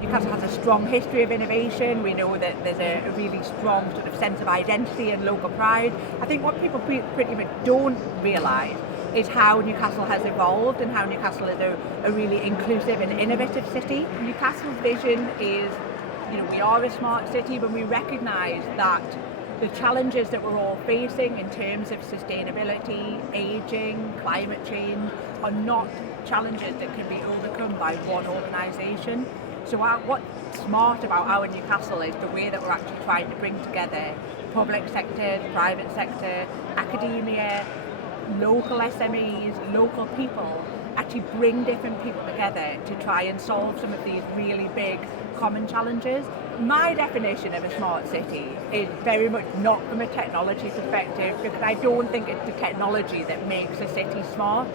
Newcastle has a strong history of innovation. We know that there's a really strong sort of sense of identity and local pride. I think what people pretty much don't realise is how Newcastle has evolved and how Newcastle is a really inclusive and innovative city. Newcastle's vision is, we are a smart city, but we recognise that the challenges that we're all facing in terms of sustainability, ageing, climate change are not challenges that can be overcome by one organisation. So what's smart about our Newcastle is the way that we're actually trying to bring together public sector, private sector, academia, local SMEs, local people, actually bring different people together to try and solve some of these really big common challenges. My definition of a smart city is very much not from a technology perspective, because I don't think it's the technology that makes a city smart.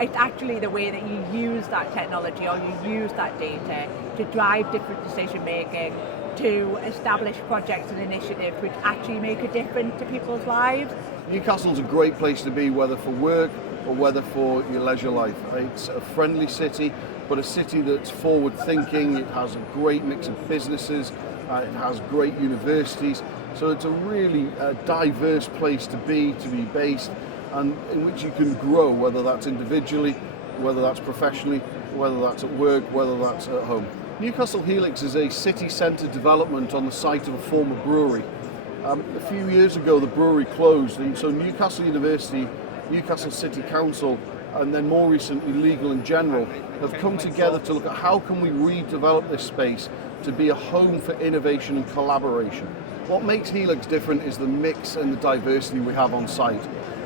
It's actually the way that you use that technology or you use that data to drive different decision making, to establish projects and initiatives which actually make a difference to people's lives. Newcastle's a great place to be, whether for work or whether for your leisure life. It's a friendly city, but a city that's forward thinking. It has a great mix of businesses, it has great universities, so it's a really diverse place to be based, and in which you can grow, whether that's individually, whether that's professionally, whether that's at work, whether that's at home. Newcastle Helix is a city centre development on the site of a former brewery. A few years ago the brewery closed, and so Newcastle University, Newcastle City Council, and then more recently Legal and General have come together to look at how can we redevelop this space to be a home for innovation and collaboration. What makes Helix different is the mix and the diversity we have on site.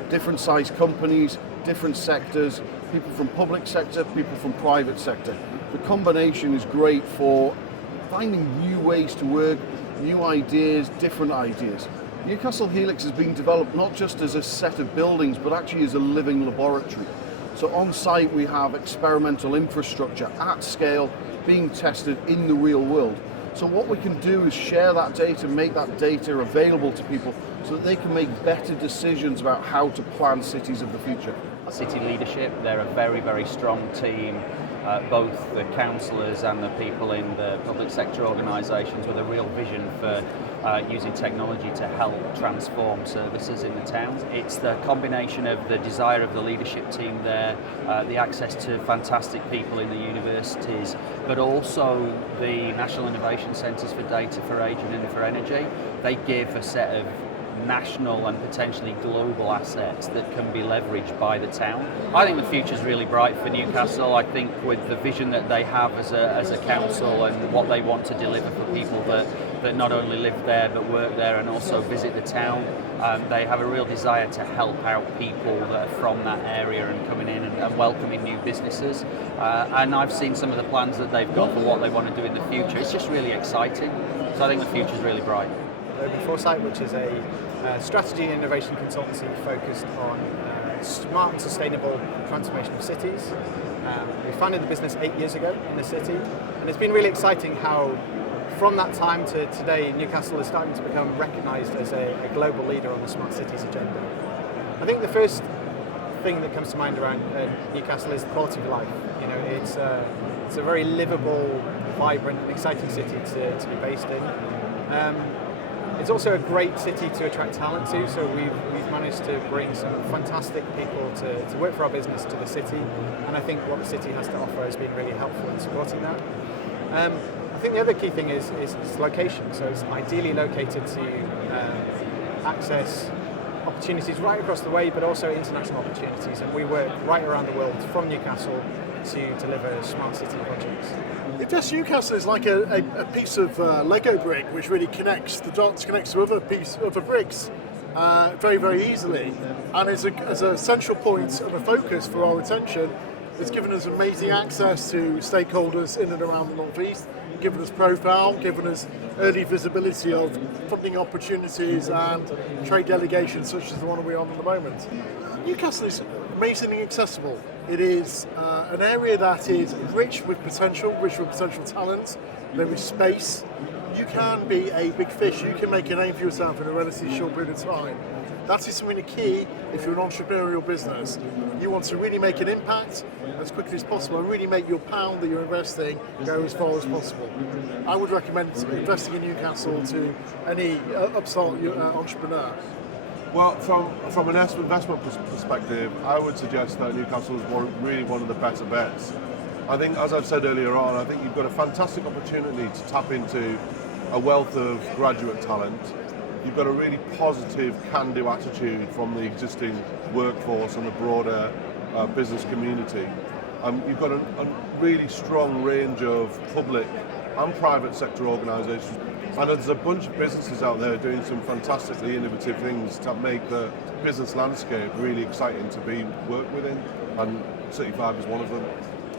Different size companies, different sectors, people from public sector, people from private sector. The combination is great for finding new ways to work, new ideas, different ideas. Newcastle Helix is being developed not just as a set of buildings, but actually as a living laboratory. So on site we have experimental infrastructure at scale being tested in the real world. So what we can do is share that data, make that data available to people so that they can make better decisions about how to plan cities of the future. City leadership, they're a very, very strong team, both the councillors and the people in the public sector organisations with a real vision for using technology to help transform services in the towns. It's the combination of the desire of the leadership team there, the access to fantastic people in the universities, but also the National Innovation Centres for Data, for Ageing and for Energy. They give a set of national and potentially global assets that can be leveraged by the town. I think the future's really bright for Newcastle. I think with the vision that they have as a council and what they want to deliver for people that not only live there but work there and also visit the town, they have a real desire to help out people that are from that area and coming in and welcoming new businesses. And I've seen some of the plans that they've got for what they want to do in the future. It's just really exciting. So I think the future's really bright. Urban Foresight, which is a strategy and innovation consultancy focused on smart and sustainable transformation of cities. We founded the business 8 years ago in the city, and it's been really exciting how from that time to today Newcastle is starting to become recognised as a global leader on the smart cities agenda. I think the first thing that comes to mind around Newcastle is the quality of life. It's a very livable, vibrant and exciting city to be based in. It's also a great city to attract talent to, so we've managed to bring some fantastic people to work for our business to the city, and I think what the city has to offer has been really helpful in supporting that. I think the other key thing is location, so it's ideally located to access opportunities right across the way, but also international opportunities, and we work right around the world from Newcastle to deliver smart city projects. It does. Newcastle is like a piece of Lego brick which really connects the dots, connects to other bricks very, very easily, and as a central point of a focus for our attention. It's given us amazing access to stakeholders in and around the North East, given us profile, given us early visibility of funding opportunities and trade delegations such as the one we're on at the moment. Newcastle is amazingly accessible. It is an area that is rich with potential talent. There is space. You can be a big fish. You can make a name for yourself in a relatively short period of time. That is something key if you're an entrepreneurial business. You want to really make an impact as quickly as possible and really make your pound that you're investing go as far as possible. I would recommend investing in Newcastle to any upstart entrepreneur. Well, from an investment perspective, I would suggest that Newcastle is really one of the better bets. I think, as I've said earlier on, I think you've got a fantastic opportunity to tap into a wealth of graduate talent. You've got a really positive can-do attitude from the existing workforce and the broader business community. You've got a really strong range of public and private sector organisations. And there's a bunch of businesses out there doing some fantastically innovative things to make the business landscape really exciting to be worked within, and City Fibre is one of them.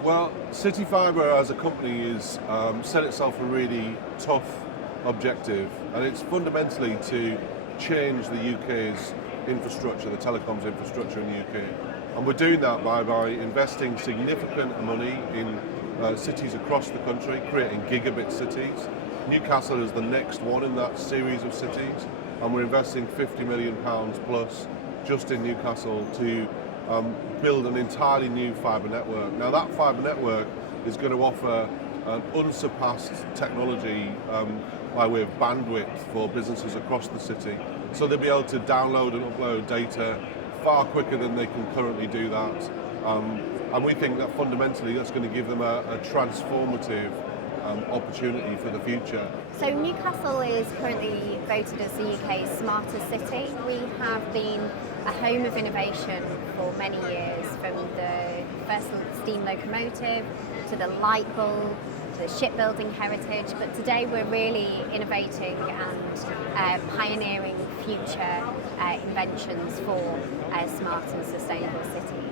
Well, City Fibre as a company is set itself a really tough objective, and it's fundamentally to change the UK's infrastructure, the telecoms infrastructure in the UK. And we're doing that by investing significant money in cities across the country, creating gigabit cities. Newcastle is the next one in that series of cities, and we're investing £50 million plus just in Newcastle to build an entirely new fibre network. Now that fibre network is going to offer an unsurpassed technology by way of bandwidth for businesses across the city. So they'll be able to download and upload data far quicker than they can currently do that. And we think that fundamentally that's going to give them a transformative opportunity for the future. So Newcastle is currently voted as the UK's smartest city. We have been a home of innovation for many years, from the first steam locomotive to the light bulb, the shipbuilding heritage, but today we're really innovating and pioneering future inventions for smart and sustainable cities.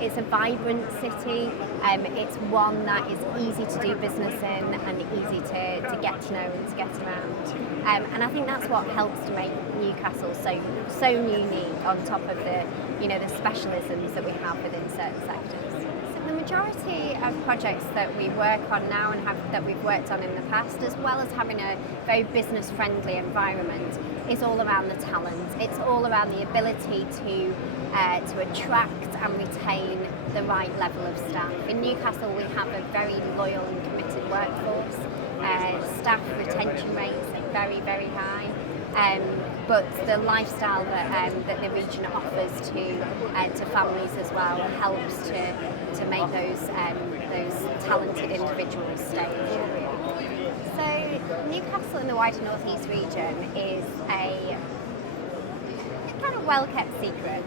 It's a vibrant city, it's one that is easy to do business in and easy to get to know and to get around. And I think that's what helps to make Newcastle so unique, on top of the specialisms that we have within certain sectors. The majority of projects that we work on now and that we've worked on in the past, as well as having a very business-friendly environment, is all around the talent. It's all around the ability to attract and retain the right level of staff. In Newcastle, we have a very loyal and committed workforce. Staff retention rates are very, very high. But the lifestyle that the region offers to families as well helps to make those talented individuals stay in the area. So Newcastle in the wider North East region is a kind of well-kept secret.